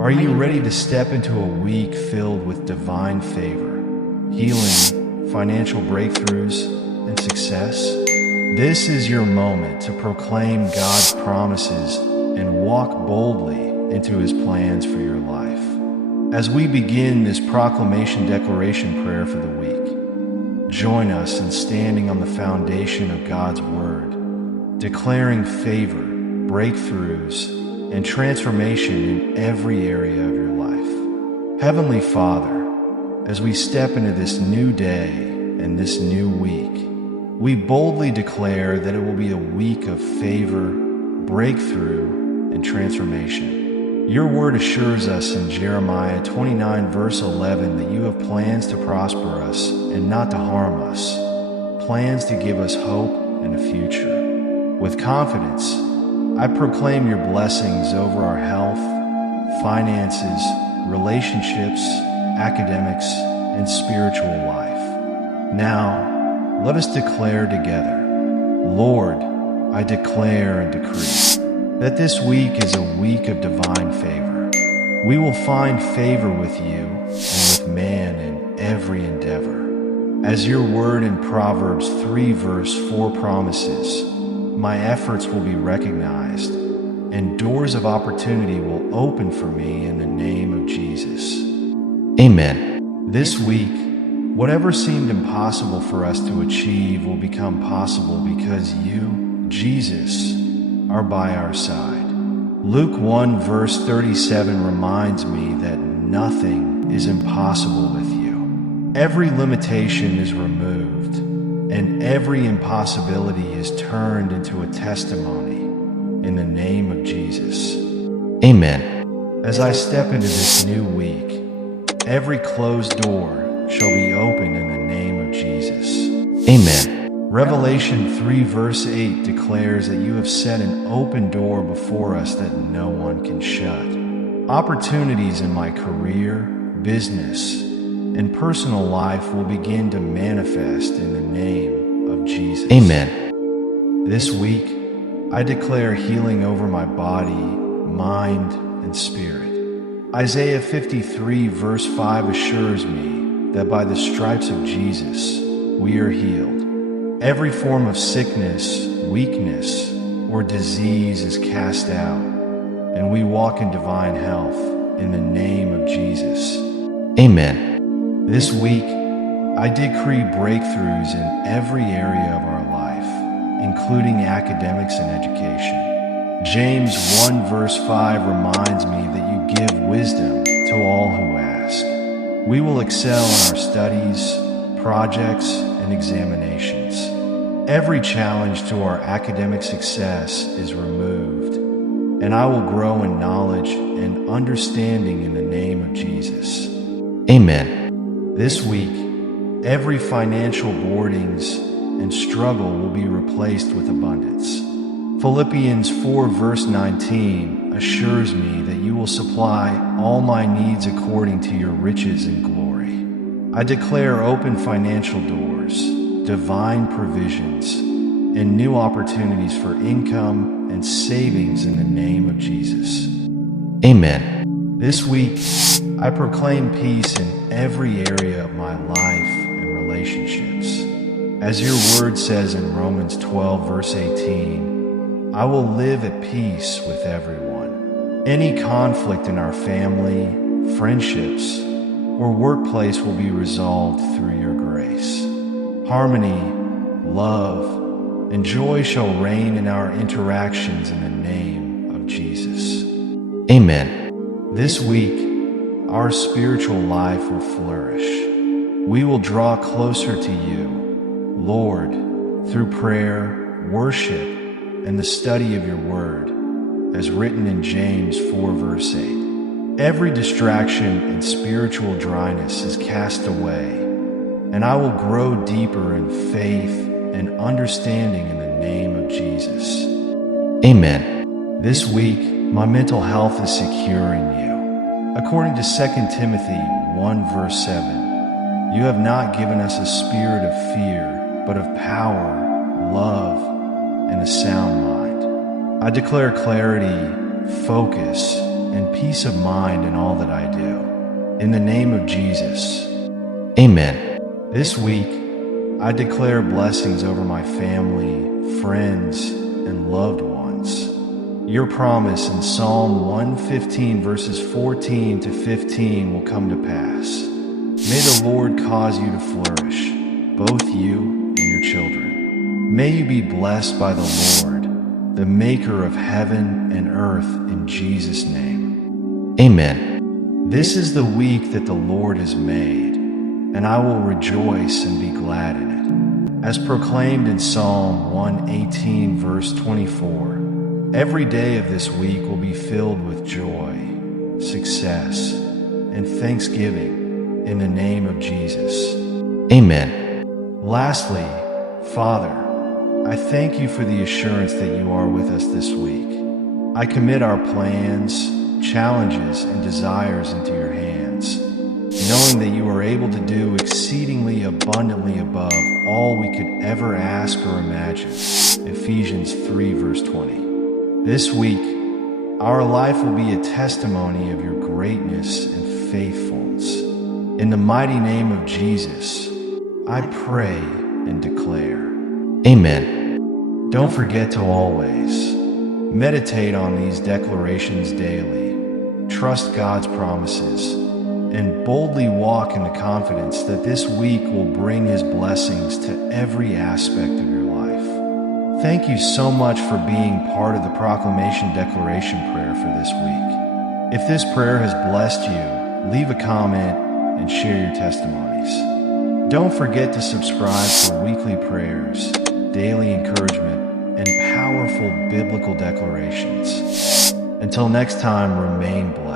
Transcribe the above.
Are you ready to step into a week filled with divine favor, healing, financial breakthroughs, and success? This is your moment to proclaim God's promises and walk boldly into His plans for your life. As we begin this proclamation declaration prayer for the week, join us in standing on the foundation of God's Word, declaring favor, breakthroughs, and transformation in every area of your life. Heavenly Father, as we step into this new day and this new week, we boldly declare that it will be a week of favor, breakthrough, and transformation. Your word assures us in Jeremiah 29 verse 11 that you have plans to prosper us and not to harm us, plans to give us hope and a future. With confidence, I proclaim your blessings over our health, finances, relationships, academics, and spiritual life. Now, let us declare together, Lord, I declare and decree that this week is a week of divine favor. We will find favor with you and with man in every endeavor. As your word in Proverbs 3 verse 4 promises, my efforts will be recognized, and doors of opportunity will open for me in the name of Jesus. Amen. This week, whatever seemed impossible for us to achieve will become possible because you, Jesus, are by our side. Luke 1 verse 37 reminds me that nothing is impossible with you. Every limitation is removed, and every impossibility is turned into a testimony in the name of Jesus. Amen. As I step into this new week, every closed door shall be opened in the name of Jesus. Amen. Revelation 3 verse 8 declares that you have set an open door before us that no one can shut. Opportunities in my career, business, and personal life will begin to manifest in the name of Jesus. Amen. This week, I declare healing over my body, mind, and spirit. Isaiah 53 verse 5 assures me that by the stripes of Jesus, we are healed. Every form of sickness, weakness, or disease is cast out, and we walk in divine health in the name of Jesus. Amen. This week, I decree breakthroughs in every area of our life, including academics and education. James 1 verse 5 reminds me that you give wisdom to all who ask. We will excel in our studies, projects, and examinations. Every challenge to our academic success is removed, and I will grow in knowledge and understanding in the name of Jesus. Amen. This week, every financial bordings and struggle will be replaced with abundance. Philippians 4 verse 19 assures me that you will supply all my needs according to your riches and glory. I declare open financial doors, divine provisions, and new opportunities for income and savings in the name of Jesus. Amen. This week, I proclaim peace in every area of my life and relationships. As your word says in Romans 12 verse 18, I will live at peace with everyone. Any conflict in our family, friendships, or workplace will be resolved through your grace. Harmony, love, and joy shall reign in our interactions in the name of Jesus. Amen. This week, our spiritual life will flourish. We will draw closer to you, Lord, through prayer, worship, and the study of your word, as written in James 4 verse 8. Every distraction and spiritual dryness is cast away, and I will grow deeper in faith and understanding in the name of Jesus. Amen. This week, my mental health is secure in you. According to 2 Timothy 1 verse 7, you have not given us a spirit of fear, but of power, love, and a sound mind. I declare clarity, focus, and peace of mind in all that I do. In the name of Jesus. Amen. This week, I declare blessings over my family, friends, and loved ones. Your promise in Psalm 115 verses 14 to 15 will come to pass. May the Lord cause you to flourish, both you and your children. May you be blessed by the Lord, the maker of heaven and earth, in Jesus' name. Amen. This is the week that the Lord has made, and I will rejoice and be glad in it. As proclaimed in Psalm 118 verse 24, every day of this week will be filled with joy, success, and thanksgiving in the name of Jesus. Amen. Lastly, Father, I thank you for the assurance that you are with us this week. I commit our plans, challenges, and desires into your hands, knowing that you are able to do exceedingly abundantly above all we could ever ask or imagine. Ephesians 3 verse 20. This week, our life will be a testimony of your greatness and faithfulness. In the mighty name of Jesus, I pray and declare. Amen. Don't forget to always meditate on these declarations daily, trust God's promises, and boldly walk in the confidence that this week will bring His blessings to every aspect of your life. Thank you so much for being part of the Proclamation Declaration Prayer for this week. If this prayer has blessed you, leave a comment and share your testimonies. Don't forget to subscribe for weekly prayers, daily encouragement, and powerful biblical declarations. Until next time, remain blessed.